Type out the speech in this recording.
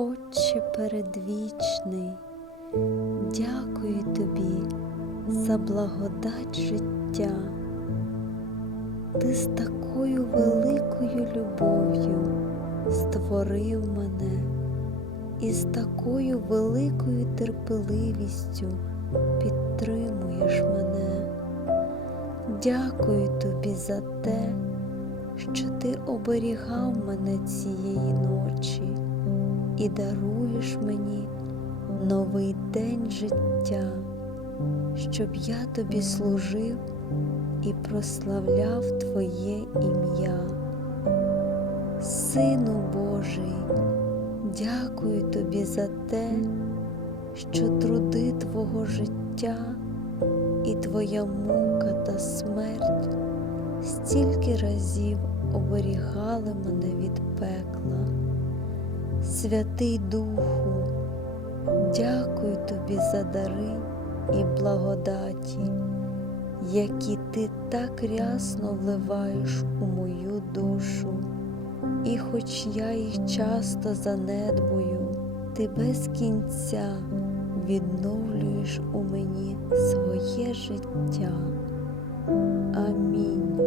Отче передвічний, дякую тобі за благодать життя. Ти з такою великою любов'ю створив мене і з такою великою терпеливістю підтримуєш мене. Дякую тобі за те, що ти оберігав мене цієї ночі і даруєш мені новий день життя, щоб я тобі служив і прославляв Твоє ім'я. Сину Божий, дякую тобі за те, що труди Твого життя і Твоя мука та смерть стільки разів оберігали мене від. Святий Духу, дякую тобі за дари і благодаті, які ти так рясно вливаєш у мою душу, і хоч я їх часто занедбую, ти без кінця відновлюєш у мені своє життя. Амінь.